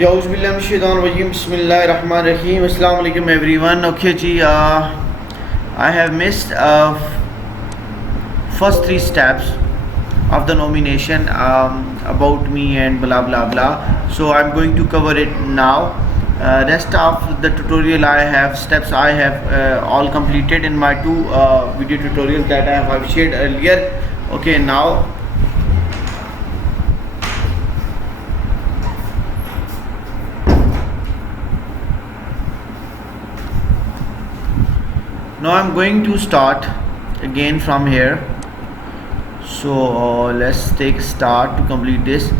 Bismillahirrahmanirrahim. Assalamu alaikum everyone. Okay ji, I have missed first three steps of the nomination about me and blah blah blah. So I'm going to cover it now. Rest of the tutorial I have steps I have all completed in my two video tutorials that I have shared earlier. Okay, now I'm going to start again from here. So let's take start to complete this.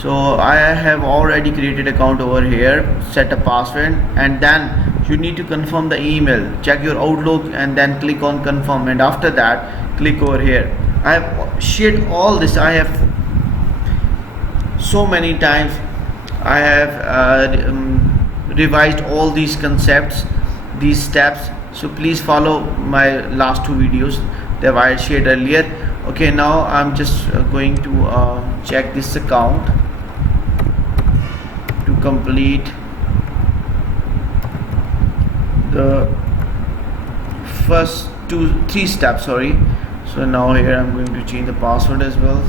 So I have already created account over here, set a password, and then you need to confirm the email. Check your Outlook and then click on confirm, and after that click over here. I have shared all this. I have so many times I have revised all these concepts, these steps. So please follow my last two videos that I shared earlier. Okay, now I'm just going to check this account to complete the first three steps. Sorry. So now here I'm going to change the password as well.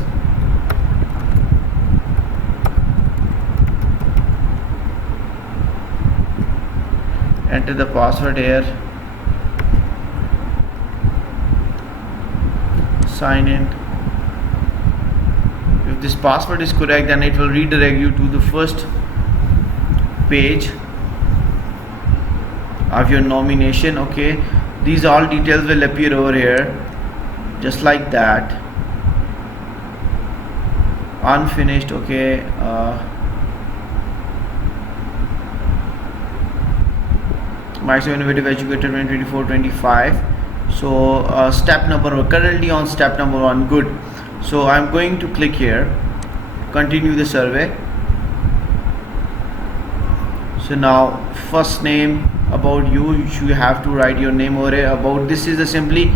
Enter the password here. Sign in. If this password is correct, then it will redirect you to the first page of your nomination. Okay, these all details will appear over here just like that. Unfinished. Okay, Microsoft Innovative Educator 2024-25. So currently on step number 1. Good. So I'm going to click here, continue the survey. So now first name, about you have to write your name over here. About this is simply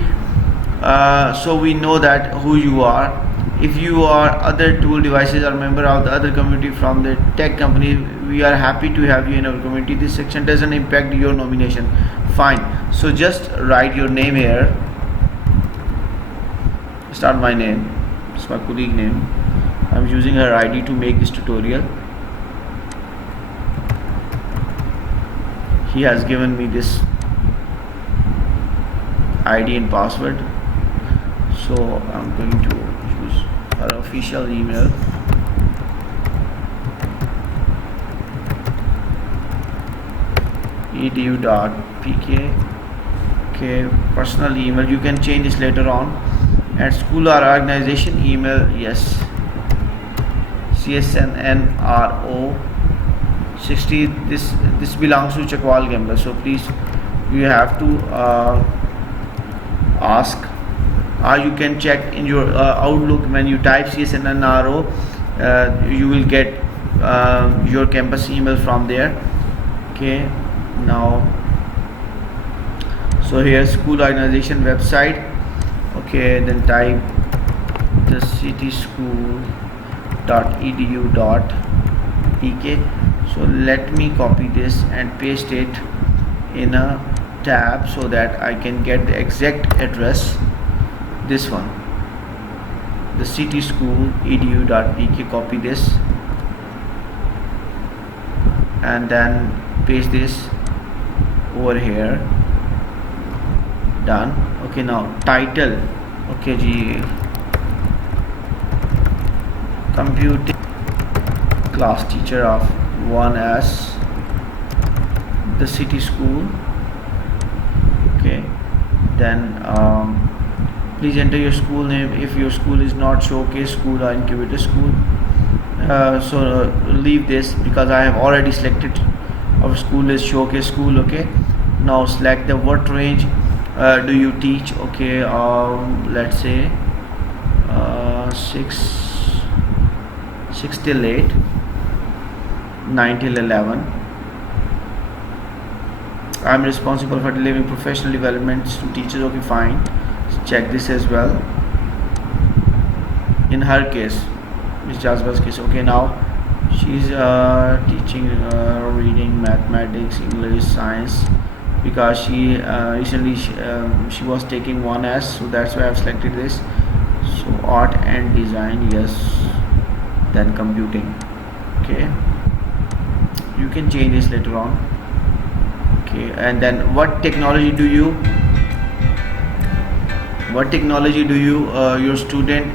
so we know that who you are. If you are other tool devices or member of the other community from the tech company, we are happy to have you in our community. This section doesn't impact your nomination. Fine. So just write your name here. Start my name. It's my colleague name. I'm using her ID to make this tutorial. He has given me this ID and password. So I'm going to use her official email. edu.pk. Okay, personal email, you can change this later on. At school or organization email, yes, csnnro 60. This belongs to Chakwal campus, so please you have to ask, or you can check in your Outlook. When you type csnnro, you will get your campus email from there. Okay, now so here school organization website. Okay, then type the cityschool.edu.pk. so let me copy this and paste it in a tab so that I can get the exact address. This one, the cityschool.edu.pk. copy this and then paste this over here. Done. Okay, now title. Okay ji, computing class teacher of 1S the city school. Okay, then please enter your school name if your school is not showcase school or incubator school. So leave this because I have already selected our school is showcase school. Okay, now select the what range do you teach. Okay, let's say 6 till 8, 9 till 11. I'm responsible for delivering professional developments to teachers. Okay, fine. Check this as well. In her case, Miss Jazba's case. Okay, now She's teaching reading, mathematics, English, science, because she recently she was taking 1S, so that's why I've selected this. So art and design, yes. Then computing. Okay, you can change this later on. Okay, and then what technology do you your student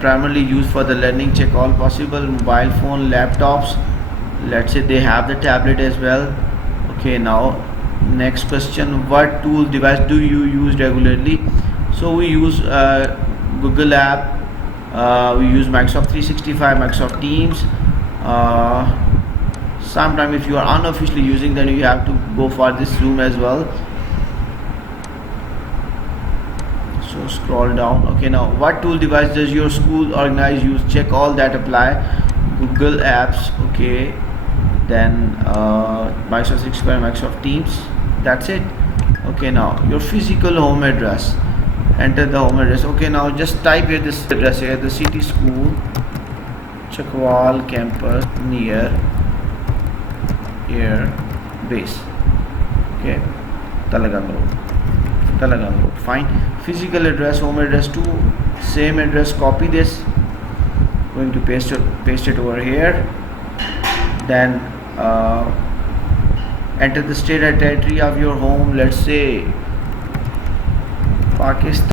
primarily use for the learning? Check all possible. Mobile phone, laptops, let's say they have the tablet as well. Okay, now next question, what tool device do you use regularly? So we use Google app, we use Microsoft 365, Microsoft Teams. Sometime if you are unofficially using, then you have to go for this Zoom as well. So scroll down. Okay, now what tool device does your school organize? Use? Check all that apply. Google apps. Okay, then Microsoft 365, Microsoft Teams. That's it. Okay, now your physical home address. Enter the home address. Okay, now just type here this address here, the city school, Chakwal campus near air base. Okay, Talagang Road. Fine. Physical address, home address too, same address. Copy this. Going to paste it over here. Then enter the state and territory of your home. Let's say Pakistan.